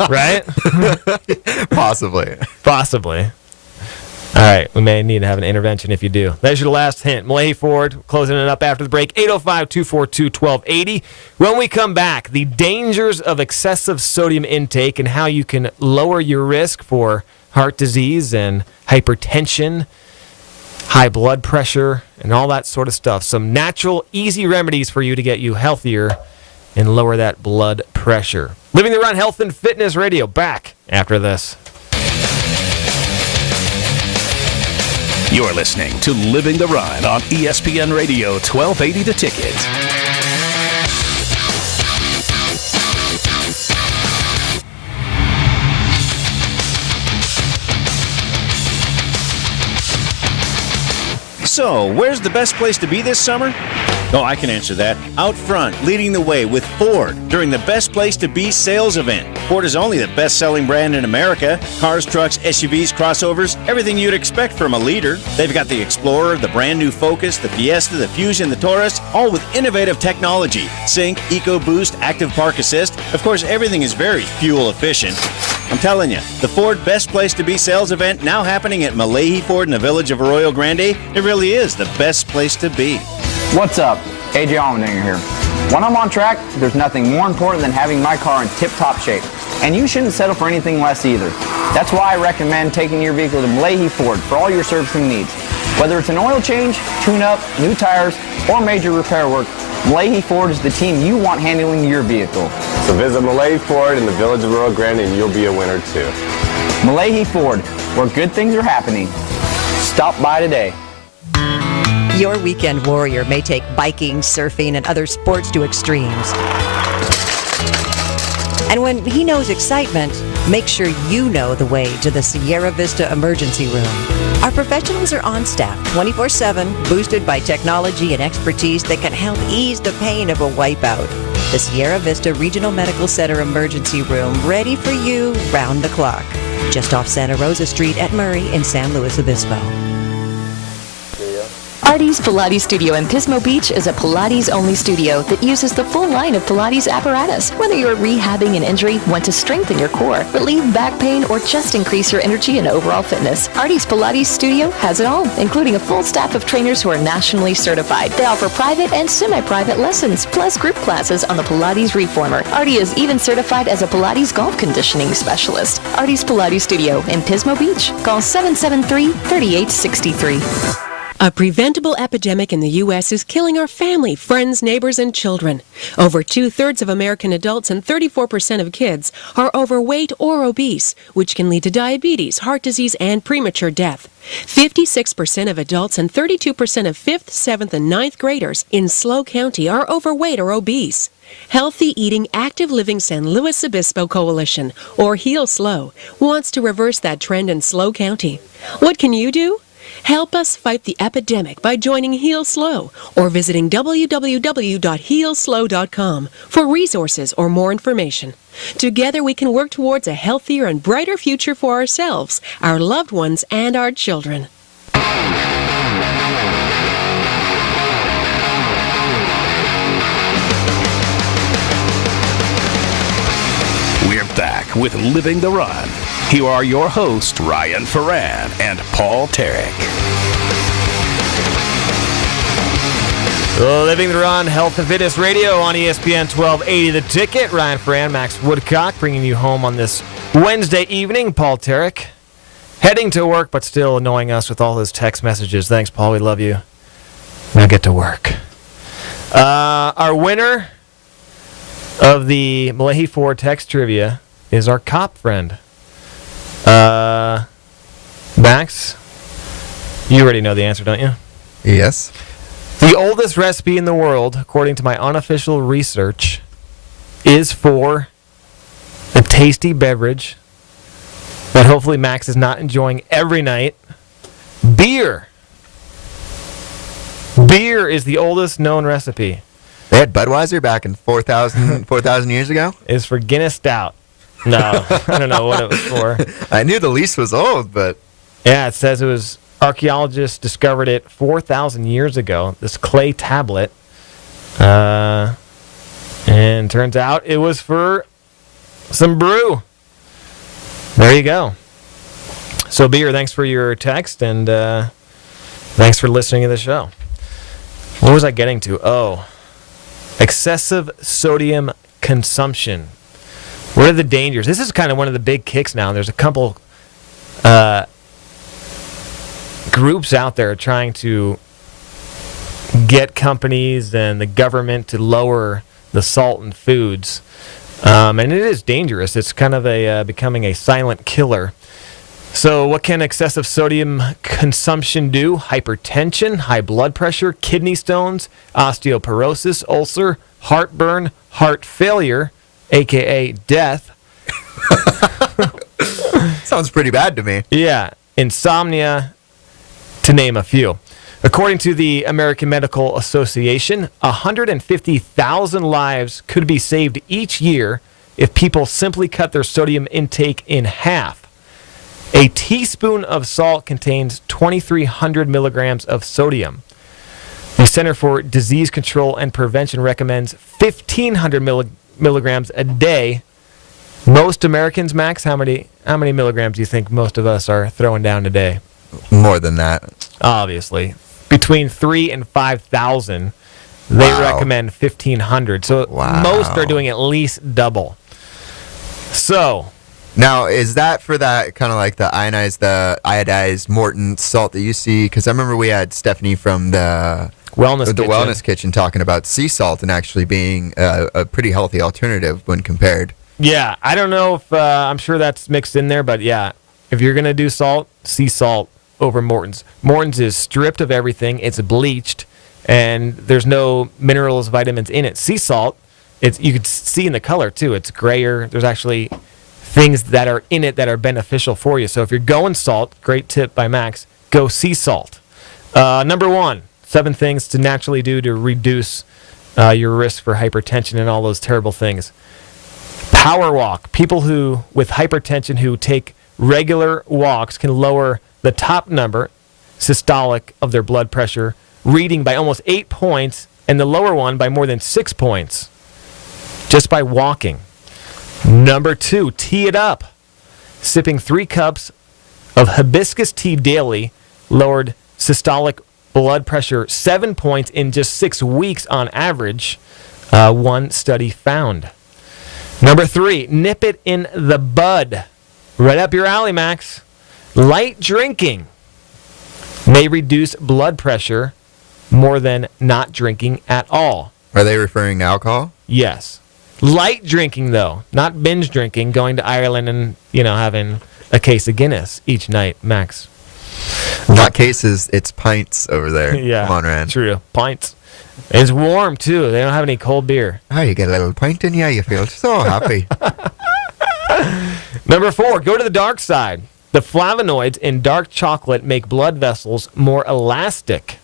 Right? Possibly. Possibly. All right, we may need to have an intervention if you do. There's your last hint. Malahi Ford closing it up after the break, 805-242-1280. When we come back, the dangers of excessive sodium intake and how you can lower your risk for heart disease and hypertension, high blood pressure, and all that sort of stuff. Some natural, easy remedies for you to get you healthier and lower that blood pressure. Living the Run Health and Fitness Radio, back after this. You're listening to Living the Run on ESPN Radio 1280 The Ticket. So, where's the best place to be this summer? Oh, I can answer that. Out front, leading the way with Ford during the Best Place to Be sales event. Ford is only the best-selling brand in America. Cars, trucks, SUVs, crossovers, everything you'd expect from a leader. They've got the Explorer, the brand new Focus, the Fiesta, the Fusion, the Taurus, all with innovative technology. Sync, EcoBoost, Active Park Assist. Of course, everything is very fuel efficient. I'm telling you, the Ford Best Place to Be sales event now happening at Malahi Ford in the village of Arroyo Grande. It really is the best place to be. What's up? AJ Allmendinger here. When I'm on track, there's nothing more important than having my car in tip-top shape. And you shouldn't settle for anything less either. That's why I recommend taking your vehicle to Malahi Ford for all your servicing needs. Whether it's an oil change, tune-up, new tires, or major repair work, Malahi Ford is the team you want handling your vehicle. So visit Malahi Ford in the village of Arroyo Grande and you'll be a winner too. Malahi Ford, where good things are happening. Stop by today. Your weekend warrior may take biking, surfing, and other sports to extremes. And when he knows excitement, make sure you know the way to the Sierra Vista Emergency Room. Our professionals are on staff 24/7, boosted by technology and expertise that can help ease the pain of a wipeout. The Sierra Vista Regional Medical Center Emergency Room, ready for you round the clock. Just off Santa Rosa Street at Murray in San Luis Obispo. Artie's Pilates Studio in Pismo Beach is a Pilates-only studio that uses the full line of Pilates apparatus. Whether you're rehabbing an injury, want to strengthen your core, relieve back pain, or just increase your energy and overall fitness, Artie's Pilates Studio has it all, including a full staff of trainers who are nationally certified. They offer private and semi-private lessons, plus group classes on the Pilates Reformer. Artie is even certified as a Pilates golf conditioning specialist. Artie's Pilates Studio in Pismo Beach. Call 773-3863. A preventable epidemic in the U.S. is killing our family, friends, neighbors, and children. Over 2/3 of American adults and 34% of kids are overweight or obese, which can lead to diabetes, heart disease, and premature death. 56% of adults and 32% of 5th, 7th, and 9th graders in SLO County are overweight or obese. Healthy Eating Active Living San Luis Obispo Coalition, or Heal SLO, wants to reverse that trend in SLO County. What can you do? Help us fight the epidemic by joining Heal SLO or visiting www.healslo.com for resources or more information. Together we can work towards a healthier and brighter future for ourselves, our loved ones, and our children. We're back with Living the Run. Here are your hosts, Ryan Foran and Paul Tarek. Living the Run, Health and Fitness Radio on ESPN 1280 The Ticket. Ryan Foran, Max Woodcock, bringing you home on this Wednesday evening. Paul Tarek, heading to work, but still annoying us with all his text messages. Thanks, Paul. We love you. Now get to work. Our winner of the Malahi Ford text trivia is our cop friend. Max, you already know the answer, don't you? Yes. The oldest recipe in the world, according to my unofficial research, is for a tasty beverage that hopefully Max is not enjoying every night. Beer. Beer is the oldest known recipe. They had Budweiser back in 4,000 years ago? Is for Guinness Stout. No, I don't know what it was for. I knew the lease was old, but... Yeah, it says it was... Archaeologists discovered it 4,000 years ago, this clay tablet. And turns out it was for some brew. There you go. So, Beer, thanks for your text, and thanks for listening to the show. What was I getting to? Oh, excessive sodium consumption. What are the dangers? This is kind of one of the big kicks now. There's a couple groups out there trying to get companies and the government to lower the salt in foods. And it is dangerous. It's kind of becoming a silent killer. So what can excessive sodium consumption do? Hypertension, high blood pressure, kidney stones, osteoporosis, ulcer, heartburn, heart failure, a.k.a. death. Sounds pretty bad to me. Yeah, insomnia, to name a few. According to the American Medical Association, 150,000 lives could be saved each year if people simply cut their sodium intake in half. A teaspoon of salt contains 2,300 milligrams of sodium. The Center for Disease Control and Prevention recommends 1,500 milligrams a day. Most Americans, Max, how many milligrams do you think most of us are throwing down a day? More than that. Obviously. Between 3,000 and 5,000. They recommend 1,500. So most are doing at least double. So... Now, is that for that kind of like the iodized Morton salt that you see? Because I remember we had Stephanie from the Wellness Kitchen talking about sea salt and actually being a pretty healthy alternative when compared. Yeah, I don't know if I'm sure that's mixed in there, but yeah, if you're going to do salt, sea salt over Morton's. Morton's is stripped of everything. It's bleached, and there's no minerals, vitamins in it. Sea salt, you could see in the color, too. It's grayer. There's actually things that are in it that are beneficial for you. So if you're going salt, great tip by Max, go sea salt. Number 1, 7 things to naturally do to reduce your risk for hypertension and all those terrible things. Power walk. People with hypertension who take regular walks can lower the top number, systolic, of their blood pressure reading by almost 8 points and the lower one by more than 6 points just by walking. Number 2, tee it up. Sipping 3 cups of hibiscus tea daily lowered systolic blood pressure 7 points in just 6 weeks on average, one study found. Number 3, nip it in the bud. Right up your alley, Max. Light drinking may reduce blood pressure more than not drinking at all. Are they referring to alcohol? Yes. Light drinking, though, not binge drinking, going to Ireland and, having a case of Guinness each night, Max. Not cases, it's pints over there. Yeah. Come on, Rand. True. Pints. It's warm, too. They don't have any cold beer. Oh, you get a little pint in you, you feel so happy. Number 4, go to the dark side. The flavonoids in dark chocolate make blood vessels more elastic.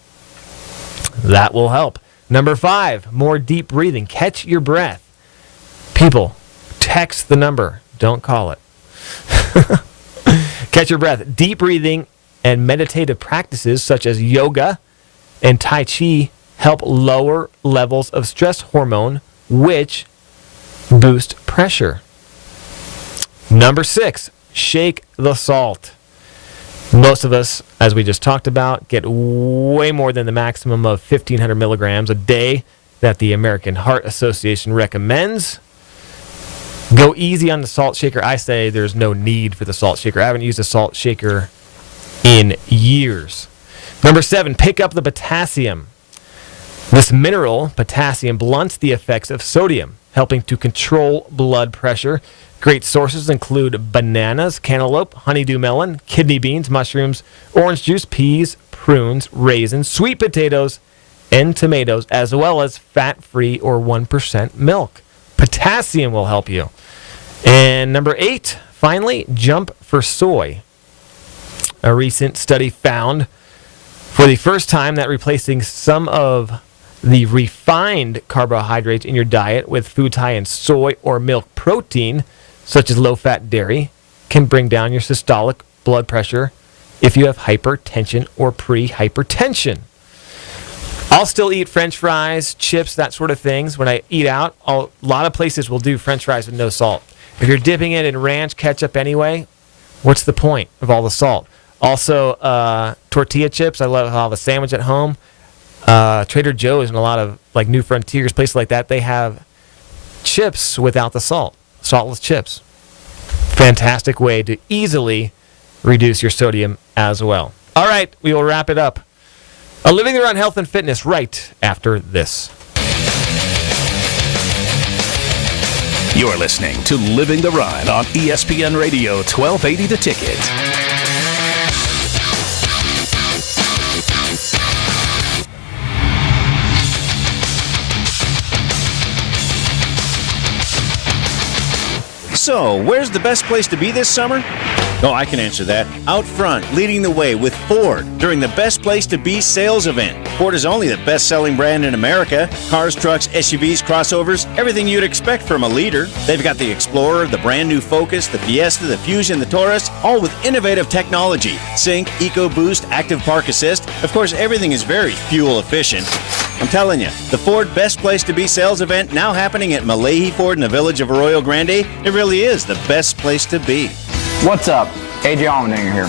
That will help. Number 5, more deep breathing. Catch your breath. People, text the number. Don't call it. Catch your breath. Deep breathing and meditative practices such as yoga and Tai Chi help lower levels of stress hormone, which boost pressure. Number 6, shake the salt. Most of us, as we just talked about, get way more than the maximum of 1,500 milligrams a day that the American Heart Association recommends. Go easy on the salt shaker. I say there's no need for the salt shaker. I haven't used a salt shaker in years. Number 7, pick up the potassium. This mineral, potassium, blunts the effects of sodium, helping to control blood pressure. Great sources include bananas, cantaloupe, honeydew melon, kidney beans, mushrooms, orange juice, peas, prunes, raisins, sweet potatoes, and tomatoes, as well as fat-free or 1% milk. Potassium will help you. And number 8, finally, jump for soy. A recent study found for the first time that replacing some of the refined carbohydrates in your diet with foods high in soy or milk protein, such as low-fat dairy, can bring down your systolic blood pressure if you have hypertension or pre-hypertension. I'll still eat French fries, chips, that sort of things. When I eat out, a lot of places will do French fries with no salt. If you're dipping it in ranch ketchup anyway, What's the point of all the salt? Also, tortilla chips. I love how I have a sandwich at home. Trader Joe's and a lot of like New Frontiers, places like that, they have chips without the salt, saltless chips. Fantastic way to easily reduce your sodium as well. All right, we will wrap it up. Living the Run Health and Fitness right after this. You're listening to Living the Run on ESPN Radio 1280 The Ticket. So, where's the best place to be this summer? Oh, I can answer that. Out front, leading the way with Ford during the Best Place to Be sales event. Ford is only the best-selling brand in America. Cars, trucks, SUVs, crossovers, everything you'd expect from a leader. They've got the Explorer, the brand new Focus, the Fiesta, the Fusion, the Taurus, all with innovative technology. Sync, EcoBoost, Active Park Assist. Of course, everything is very fuel efficient. I'm telling you, the Ford Best Place to Be sales event now happening at Malahi Ford in the village of Arroyo Grande. It really is the best place to be. What's up? AJ Allmendinger here.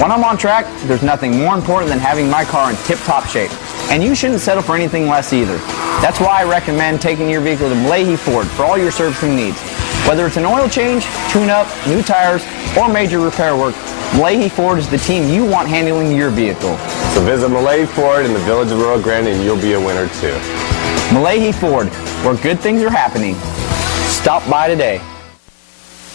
When I'm on track, there's nothing more important than having my car in tip-top shape. And you shouldn't settle for anything less either. That's why I recommend taking your vehicle to Malahi Ford for all your servicing needs. Whether it's an oil change, tune-up, new tires, or major repair work, Malahi Ford is the team you want handling your vehicle. So visit Malahi Ford in the village of Arroyo Grande and you'll be a winner too. Malahi Ford, where good things are happening. Stop by today.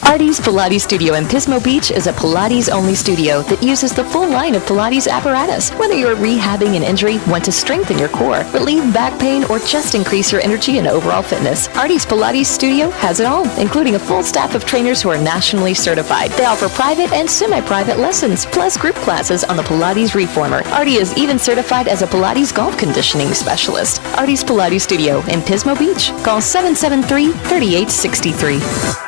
Artie's Pilates Studio in Pismo Beach is a Pilates-only studio that uses the full line of Pilates apparatus. Whether you're rehabbing an injury, want to strengthen your core, relieve back pain, or just increase your energy and overall fitness, Artie's Pilates Studio has it all, including a full staff of trainers who are nationally certified. They offer private and semi-private lessons, plus group classes on the Pilates Reformer. Artie is even certified as a Pilates golf conditioning specialist. Artie's Pilates Studio in Pismo Beach. Call 773-3863.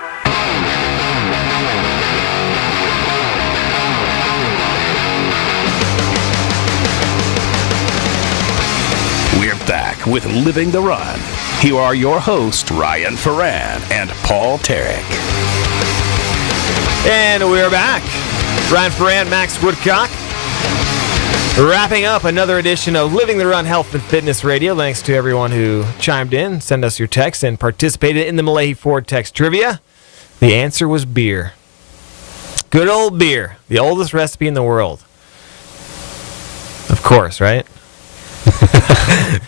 Back with Living the Run. Here are your hosts, Ryan Foran and Paul Tarek. And we're back. Ryan Foran, Max Woodcock. Wrapping up another edition of Living the Run Health and Fitness Radio. Thanks to everyone who chimed in, sent us your texts, and participated in the Malahi Ford text trivia. The answer was beer. Good old beer. The oldest recipe in the world. Of course, right?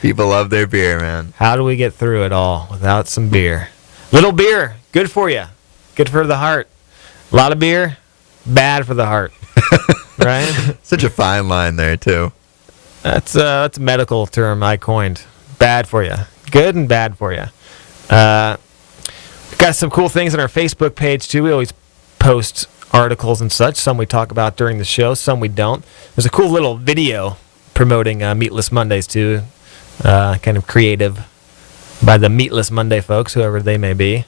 People love their beer, man. How do we get through it all without some beer? Little beer, good for you. Good for the heart. A lot of beer, bad for the heart. Right? Such a fine line there, too. That's a medical term I coined. Bad for you. Good and bad for you. We've got some cool things on our Facebook page, too. We always post articles and such. Some we talk about during the show, some we don't. There's a cool little video promoting Meatless Mondays, too. Kind of creative by the Meatless Monday folks, whoever they may be.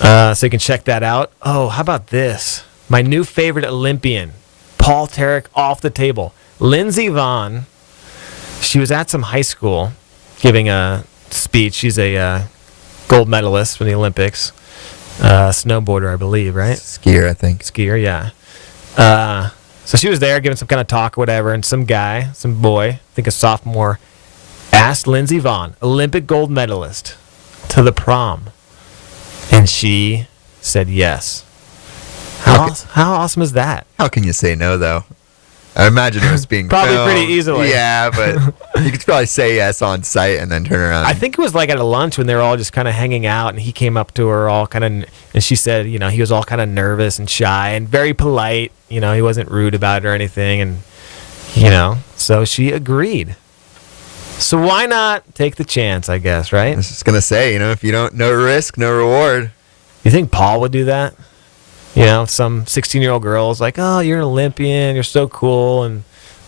So you can check that out. Oh, how about this? My new favorite Olympian, Paul Tarek, off the table. Lindsey Vonn. She was at some high school giving a speech. She's a gold medalist in the Olympics. Snowboarder, I believe, right? Skier, I think. Skier, yeah. So she was there giving some kind of talk or whatever, and some guy, some boy, I think a sophomore, asked Lindsey Vonn, Olympic gold medalist, to the prom. And she said yes. How awesome is that? How can you say no, though? I imagine it was being probably filmed. Pretty easily. Yeah, but you could probably say yes on site and then turn around. I think it was like at a lunch when they were all just kind of hanging out, and he came up to her all kind of, and she said, you know, he was all kind of nervous and shy and very polite. You know, he wasn't rude about it or anything, and, you know, so she agreed. So why not take the chance, I guess, right? I was just going to say, you know, if you don't, no risk, no reward. You think Paul would do that? You know, some 16-year-old girl's like, oh, you're an Olympian, you're so cool, and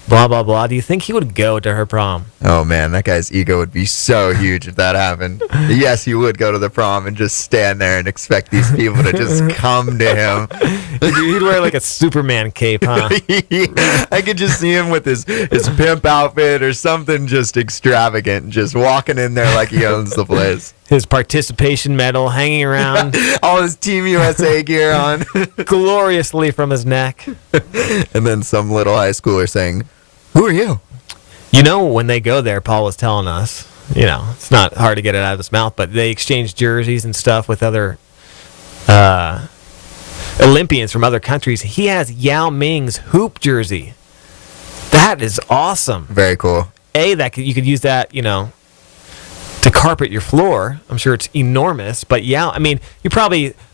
blah, blah, blah. Do you think he would go to her prom? Oh, man, that guy's ego would be so huge if that happened. Yes, he would go to the prom and just stand there and expect these people to just come to him. He'd wear like a Superman cape, huh? I could just see him with his pimp outfit or something just extravagant, just walking in there like he owns the place. his participation medal hanging around. All his Team USA gear on. Gloriously from his neck. And then some little high schooler saying, "Who are you?" You know, when they go there, Paul was telling us, you know, it's not hard to get it out of his mouth, but they exchange jerseys and stuff with other Olympians from other countries. He has Yao Ming's hoop jersey. That is awesome. Very cool. You could use that, you know, to carpet your floor. I'm sure it's enormous, but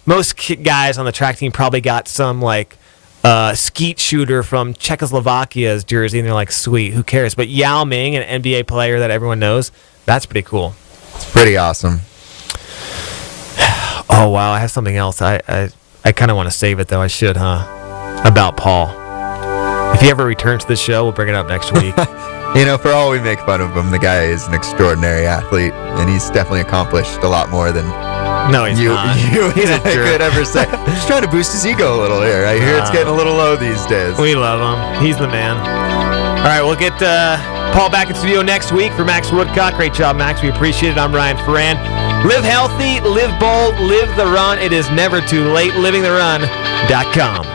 most guys on the track team probably got some like skeet shooter from Czechoslovakia's jersey, and they're like, sweet, who cares? But Yao Ming, an NBA player that everyone knows, that's pretty cool. It's pretty awesome. Oh wow, I have something else. I kind of want to save it though. I should, about Paul. If he ever returns to the show, we'll bring it up next week. You know, for all we make fun of him, the guy is an extraordinary athlete, and he's definitely accomplished a lot more than no, he's not. He's I could ever say. Just trying to boost his ego a little here. I hear it's getting a little low these days. We love him. He's the man. All right, we'll get Paul back in studio next week for Max Woodcock. Great job, Max. We appreciate it. I'm Ryan Foran. Live healthy, live bold, live the run. It is never too late. LivingTheRun.com.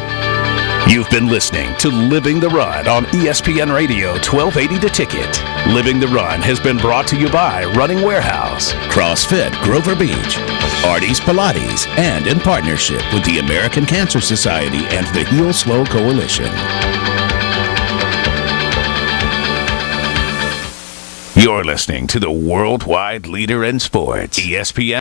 You've been listening to Living the Run on ESPN Radio 1280 The Ticket. Living the Run has been brought to you by Running Warehouse, CrossFit Grover Beach, Artie's Pilates, and in partnership with the American Cancer Society and the Heal Slow Coalition. You're listening to the worldwide leader in sports, ESPN.